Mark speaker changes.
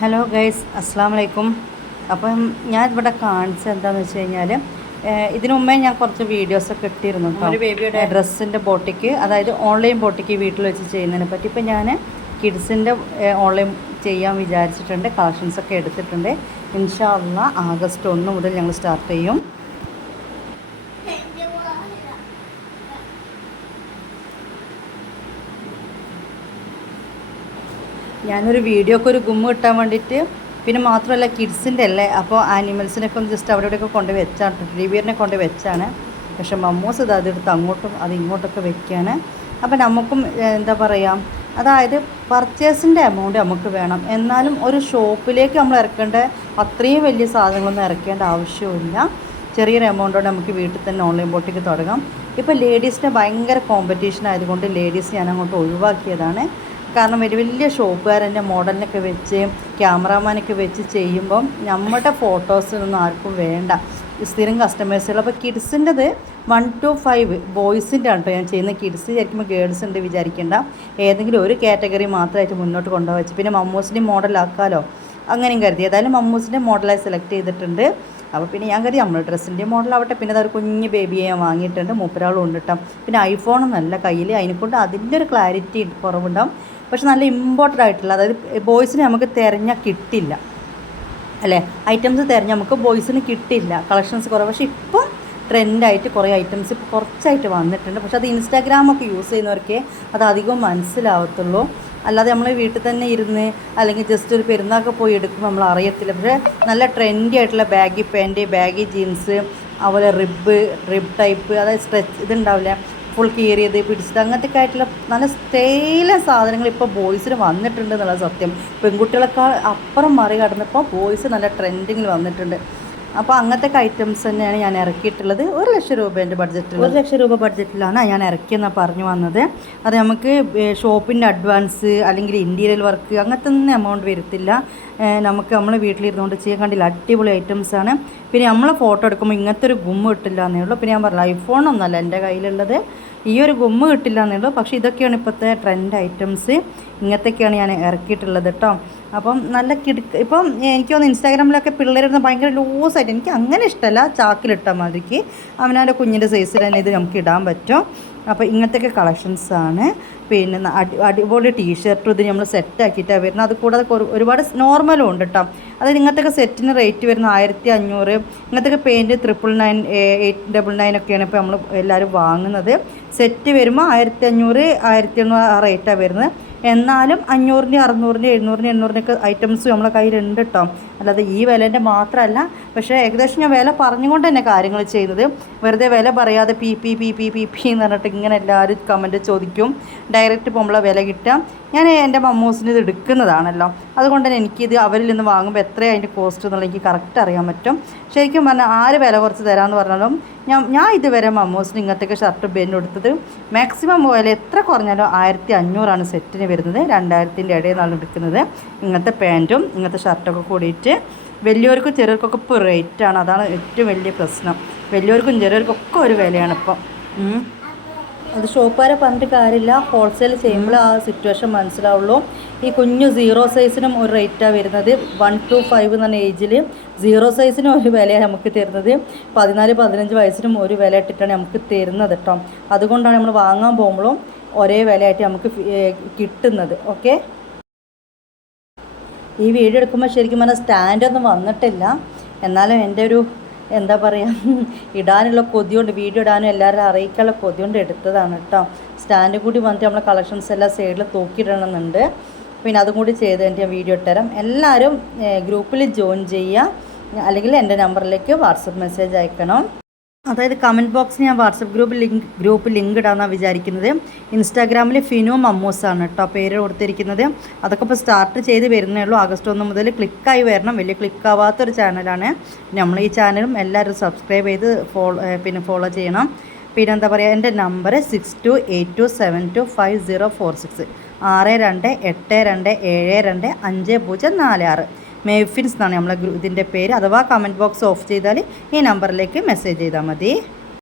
Speaker 1: Hello guys അസ്സാം വലൈക്കും അപ്പം ഞാൻ ഇവിടെ കാണിച്ചത് എന്താണെന്ന് വെച്ച് കഴിഞ്ഞാൽ ഇതിനു മുമ്പേ ഞാൻ കുറച്ച് വീഡിയോസൊക്കെ ഇട്ടിരുന്നു ഒരു ബേബിയുടെ ഡ്രസ്സിന്റെ ബോട്ടിക്ക് അതായത് ഓൺലൈൻ ബോട്ടിക്ക് വീട്ടിൽ വെച്ച് ചെയ്യുന്നതിനെ പറ്റി. ഇപ്പം ഞാൻ കിഡ്സിന്റെ ഓൺലൈൻ ചെയ്യാൻ വിചാരിച്ചിട്ടുണ്ട്. കളക്ഷൻസൊക്കെ എടുത്തിട്ടുണ്ട്. ഇൻഷാ അള്ളാ ആഗസ്റ്റ് ഒന്ന് മുതൽ ഞങ്ങൾ സ്റ്റാർട്ട് ചെയ്യും. ഞാനൊരു വീഡിയോക്ക് ഒരു ഗുമ്മ കിട്ടാൻ വേണ്ടിയിട്ട് പിന്നെ മാത്രമല്ല കിഡ്സിന്റെ അല്ലേ? അപ്പോൾ ആനിമൽസിനൊക്കെ ഒന്ന് ജസ്റ്റ് അവിടെ ഇവിടെയൊക്കെ കൊണ്ട് വെച്ചാണ്. ഡിവിയറിനെ കൊണ്ട് വെച്ചാണ്. പക്ഷെ മമ്മൂസ് ഇത് അതെടുത്ത് അങ്ങോട്ടും അത് ഇങ്ങോട്ടൊക്കെ വെക്കുകയാണ്. അപ്പം നമുക്കും എന്താ പറയുക അതായത് പർച്ചേസിന്റെ എമൗണ്ട് നമുക്ക് വേണം. എന്നാലും ഒരു ഷോപ്പിലേക്ക് നമ്മൾ ഇറക്കേണ്ട അത്രയും വലിയ സാധനങ്ങളൊന്നും ഇറക്കേണ്ട ആവശ്യമില്ല ചെറിയൊരു എമൗണ്ട് കൊണ്ട് നമുക്ക് വീട്ടിൽ തന്നെ ഓൺലൈൻ ബോട്ടിക്ക് തുടങ്ങാം. ഇപ്പോൾ ലേഡീസിന്റെ ഭയങ്കര കോമ്പറ്റീഷൻ ആയതുകൊണ്ട് ലേഡീസ് ഞാൻ അങ്ങോട്ട് ഒഴിവാക്കിയതാണ്. കാരണം വലിയ വലിയ ഷോപ്പുകാരന്റെ മോഡലിനൊക്കെ വെച്ച് ക്യാമറാമാനൊക്കെ വെച്ച് ചെയ്യുമ്പം നമ്മുടെ ഫോട്ടോസിനൊന്നും ആർക്കും വേണ്ട. സ്ഥിരം കസ്റ്റമേഴ്സുകൾ അപ്പോൾ കിഡ്സിന്റെത് വൺ ടു ഫൈവ് ബോയ്സിന്റെ ആണ് കേട്ടോ ഞാൻ ചെയ്യുന്ന കിഡ്സ് വിചാരിക്കുമ്പോൾ ഗേൾസ് ഉണ്ട് വിചാരിക്കേണ്ട. ഏതെങ്കിലും ഒരു കാറ്റഗറി മാത്രമായിട്ട് മുന്നോട്ട് കൊണ്ടുപോകാൻ വെച്ച്. പിന്നെ മമ്മൂസിന്റെ മോഡലാക്കാലോ അങ്ങനെയും കരുതി. ഏതായാലും മമ്മൂസിന്റെ മോഡലായി സെലക്ട് ചെയ്തിട്ടുണ്ട്. അപ്പോൾ പിന്നെ ഞാൻ കരുതി നമ്മൾ ഡ്രസ്സിന്റെ മോഡലാവട്ടെ പിന്നെ അതൊരു കുഞ്ഞ് ബേബിയെ ഞാൻ വാങ്ങിയിട്ടുണ്ട്. മൂപ്പരാളും ഉണ്ട് കേട്ടോ പിന്നെ നല്ല കയ്യിൽ അതിനെക്കൊണ്ട് അതിന്റെ ഒരു ക്ലാരിറ്റി കുറവുണ്ടാവും. പക്ഷെ നല്ല ഇമ്പോർട്ടന്റ് ആയിട്ടുള്ള അതായത് ബോയ്സിന് നമുക്ക് തിരഞ്ഞാൽ കിട്ടില്ല. അല്ലേ? ഐറ്റംസ് തിരഞ്ഞ് നമുക്ക് ബോയ്സിന് കിട്ടില്ല. കളക്ഷൻസ് കുറവ്. പക്ഷേ ഇപ്പം ട്രെൻഡായിട്ട് കുറേ ഐറ്റംസ് ഇപ്പോൾ കുറച്ചായിട്ട് വന്നിട്ടുണ്ട്. പക്ഷേ അത് ഇൻസ്റ്റാഗ്രാമൊക്കെ യൂസ് ചെയ്യുന്നവർക്കേ അത് അധികം മനസ്സിലാവത്തുള്ളൂ. അല്ലാതെ നമ്മൾ വീട്ടിൽ തന്നെ ഇരുന്ന് അല്ലെങ്കിൽ ജസ്റ്റ് ഒരു പെരുന്നാൾക്ക് പോയി എടുക്കുമ്പോൾ നമ്മൾ അറിയത്തില്ല. പക്ഷേ നല്ല ട്രെൻഡി ആയിട്ടുള്ള ബാഗി പാന്റ് ബാഗി ജീൻസ് അതുപോലെ റിബ് റിബ് ടൈപ്പ് അതായത് സ്ട്രെച്ച് ഇതുണ്ടാവില്ല? ഫുൾ കീറിയത് പിടിച്ചത് അങ്ങനത്തെ ആയിട്ടുള്ള നല്ല സ്റ്റൈല സാധനങ്ങൾ ഇപ്പോൾ ബോയ്സിന് വന്നിട്ടുണ്ട് എന്നുള്ള സത്യം. പെൺകുട്ടികളെക്കാൾ അപ്പുറം മറികടന്നപ്പോൾ ബോയ്സ് നല്ല ട്രെൻഡിങ്ങിൽ വന്നിട്ടുണ്ട്. അപ്പോൾ അങ്ങനത്തെ ഐറ്റംസ് തന്നെയാണ് ഞാൻ ഇറക്കിയിട്ടുള്ളത്. ഒരു ലക്ഷം രൂപേന്റെ ബഡ്ജറ്റിൽ ഒരു ലക്ഷം രൂപ ബഡ്ജറ്റിലാണ് ഞാൻ ഇറക്കിയെന്ന് പറഞ്ഞു വന്നത്. അത് നമുക്ക് ഷോപ്പിന്റെ അഡ്വാൻസ് അല്ലെങ്കിൽ ഇന്റീരിയൽ വർക്ക് അങ്ങനത്തെ ഒന്നും എമൗണ്ട് വരത്തില്ല. നമുക്ക് നമ്മൾ വീട്ടിലിരുന്നുകൊണ്ട് ചെയ്യാൻ കണ്ടില്ല. അടിപൊളി ഐറ്റംസ് ആണ്. പിന്നെ നമ്മളെ ഫോട്ടോ എടുക്കുമ്പോൾ ഇങ്ങനത്തെ ഒരു ഗുമ്മ കിട്ടില്ല എന്നേ ഉള്ളൂ. പിന്നെ ഞാൻ പറഞ്ഞു ഐഫോണൊന്നല്ല എന്റെ കയ്യിലുള്ളത്. ഈ ഒരു ഗുമ്മ കിട്ടില്ല എന്നേ ഉള്ളൂ. പക്ഷേ ഇതൊക്കെയാണ് ഇപ്പോഴത്തെ ട്രെൻഡ് ഐറ്റംസ് ഇങ്ങനത്തെയൊക്കെയാണ് ഞാൻ ഇറക്കിയിട്ടുള്ളത് കേട്ടോ. അപ്പം നല്ല കിടുക്ക് ഇപ്പം എനിക്ക് തോന്നുന്നു ഇൻസ്റ്റാഗ്രാമിലൊക്കെ പിള്ളേരിടുന്ന ഭയങ്കര ലൂസായിട്ട് എനിക്ക് അങ്ങനെ ഇഷ്ടമല്ല ചാക്കിലിട്ടാൽ മതിക്ക് അവനവന്റെ കുഞ്ഞിന്റെ സൈസിൽ തന്നെ ഇത് നമുക്ക് ഇടാൻ പറ്റും. അപ്പോൾ ഇങ്ങനത്തെയൊക്കെ കളക്ഷൻസാണ് പിന്നെ അടി അടിപൊളി ടീഷർട്ടും ഇത് നമ്മൾ സെറ്റാക്കിയിട്ടാണ് വരുന്നത്. അത് കൂടാതെ ഒരുപാട് നോർമലും ഉണ്ട് കേട്ടോ അതായത് ഇങ്ങനത്തെയൊക്കെ സെറ്റിന് റേറ്റ് വരുന്നത് ആയിരത്തി അഞ്ഞൂറ് ഇങ്ങനത്തെയൊക്കെ paint triple nine eight double nine ഒക്കെയാണ് ഇപ്പോൾ നമ്മൾ എല്ലാവരും വാങ്ങുന്നത്. സെറ്റ് വരുമ്പോൾ ആയിരത്തി അഞ്ഞൂറ് ആയിരത്തി എണ്ണൂറ് ആ റേറ്റാണ് വരുന്നത്. എന്നാലും അഞ്ഞൂറിന്റെ അറുന്നൂറിന്റെ എഴുന്നൂറിന്റെ എണ്ണൂറിന്റെയൊക്കെ ഐറ്റംസ് നമ്മളെ കയ്യിലുണ്ട് കേട്ടോ അല്ലാതെ ഈ വിലേന്റെ മാത്രമല്ല പക്ഷേ ഏകദേശം ഞാൻ വില പറഞ്ഞുകൊണ്ട് തന്നെ കാര്യങ്ങൾ ചെയ്യുന്നത് വെറുതെ വില പറയാതെ P P P P P P എന്ന് പറഞ്ഞിട്ട് ഇങ്ങനെ എല്ലാവരും കമന്റ് ചോദിക്കും. ഡയറക്റ്റ് പോകുമ്പോൾ വില കിട്ടുക. ഞാൻ എന്റെ മമ്മൂസിന് ഇത് എടുക്കുന്നതാണല്ലോ. അതുകൊണ്ട് തന്നെ എനിക്കിത് അവരിൽ നിന്ന് വാങ്ങുമ്പോൾ എത്രയാണ് അതിന്റെ കോസ്റ്റ് എന്നുള്ളത് എനിക്ക് കറക്റ്റ് അറിയാൻ പറ്റും. ശരിക്കും പറഞ്ഞാൽ ആര് വില കുറച്ച് തരാമെന്ന് പറഞ്ഞാലും ഞാൻ ഞാൻ ഇതുവരെ മമ്മൂസിന് ഇങ്ങനത്തെയൊക്കെ ഷർട്ട് ബെൻ എടുത്തത് മാക്സിമം വില എത്ര കുറഞ്ഞാലും ആയിരത്തി അഞ്ഞൂറാണ് സെറ്റിന് വരുന്നത്. രണ്ടായിരത്തിന്റെ ഇടയിൽ നിന്നാണ് എടുക്കുന്നത്. ഇങ്ങനത്തെ പാന്റും ഇങ്ങനത്തെ ഷർട്ടൊക്കെ കൂടിയിട്ട് വലിയവർക്കും ചെറിയവർക്കൊക്കെ ഇപ്പോൾ റേറ്റാണ് അതാണ് ഏറ്റവും വലിയ പ്രശ്നം. വലിയവർക്കും ചെറിയവർക്കൊക്കെ ഒരു വിലയാണ് ഇപ്പം. അത് ഷോപ്പുകാരെ പറഞ്ഞിട്ട് കാര്യമില്ല. ഹോൾസെയിൽ ചെയ്യുമ്പോൾ ആ സിറ്റുവേഷൻ മനസ്സിലാവുള്ളൂ. ഈ കുഞ്ഞു സീറോ സൈസിനും ഒരു റേറ്റാണ് വരുന്നത്. വൺ ടു ഫൈവ് എന്ന് പറഞ്ഞ ഏജിൽ സീറോ സൈസിനും ഒരു വിലയാണ് നമുക്ക് തരുന്നത്. പതിനാല് പതിനഞ്ച് വയസ്സിനും ഒരു വില ഇട്ടിട്ടാണ് നമുക്ക് തരുന്നത് കേട്ടോ അതുകൊണ്ടാണ് നമ്മൾ വാങ്ങാൻ പോകുമ്പോഴും ഒരേ വിലയായിട്ട് നമുക്ക് കിട്ടുന്നത്. ഓക്കെ? ഈ വീഡിയോ എടുക്കുമ്പോൾ ശരിക്കും പറഞ്ഞാൽ സ്റ്റാൻഡൊന്നും വന്നിട്ടില്ല. എന്നാലും എന്റെ ഒരു എന്താ പറയുക ഇടാനുള്ള കൊതിയുണ്ട് വീഡിയോ ഇടാനും എല്ലാവരും അറിയിക്കാനുള്ള കൊതിയുണ്ട് എടുത്തതാണ് കേട്ടോ. സ്റ്റാൻഡ് കൂടി വന്നിട്ട് നമ്മളെ കളക്ഷൻസ് എല്ലാം സൈഡിൽ തൂക്കിയിടണമെന്നുണ്ട്. പിന്നെ അതും കൂടി ചെയ്ത് ഞാൻ വീഡിയോ ഇട്ടുതരാം. എല്ലാവരും ഗ്രൂപ്പിൽ ജോയിൻ ചെയ്യുക. അല്ലെങ്കിൽ എന്റെ നമ്പറിലേക്ക് വാട്സപ്പ് മെസ്സേജ് അയക്കണം. അതായത് കമന്റ് ബോക്സിൽ ഞാൻ WhatsApp group link group link ഇടാമെന്നാണ് വിചാരിക്കുന്നത്. ഇൻസ്റ്റാഗ്രാമിൽ ഫിനു മമ്മൂസാണ് കേട്ടോ പേര് കൊടുത്തിരിക്കുന്നത്. അതൊക്കെ ഇപ്പോൾ സ്റ്റാർട്ട് ചെയ്ത് വരുന്നേ ഉള്ളൂ. ആഗസ്റ്റ് ഒന്ന് മുതൽ ക്ലിക്കായി വരണം. വലിയ ക്ലിക്കാവാത്തൊരു ചാനലാണ് നമ്മൾ ഈ ചാനലും എല്ലാവരും സബ്സ്ക്രൈബ് ചെയ്ത് ഫോളോ പിന്നെ ഫോളോ ചെയ്യണം. പിന്നെ എന്താ പറയുക എന്റെ number six two eight two seven two five zero four six ആറ് രണ്ട് എട്ട് രണ്ട് ഏഴ് രണ്ട് അഞ്ച് പൂജ്യം നാല് ആറ്. മേഫിൻസ് എന്നാണ് നമ്മളെ ഇതിന്റെ പേര്. അഥവാ കമന്റ് ബോക്സ് ഓഫ് ചെയ്താൽ ഈ നമ്പറിലേക്ക് മെസ്സേജ് ചെയ്താൽ മതി.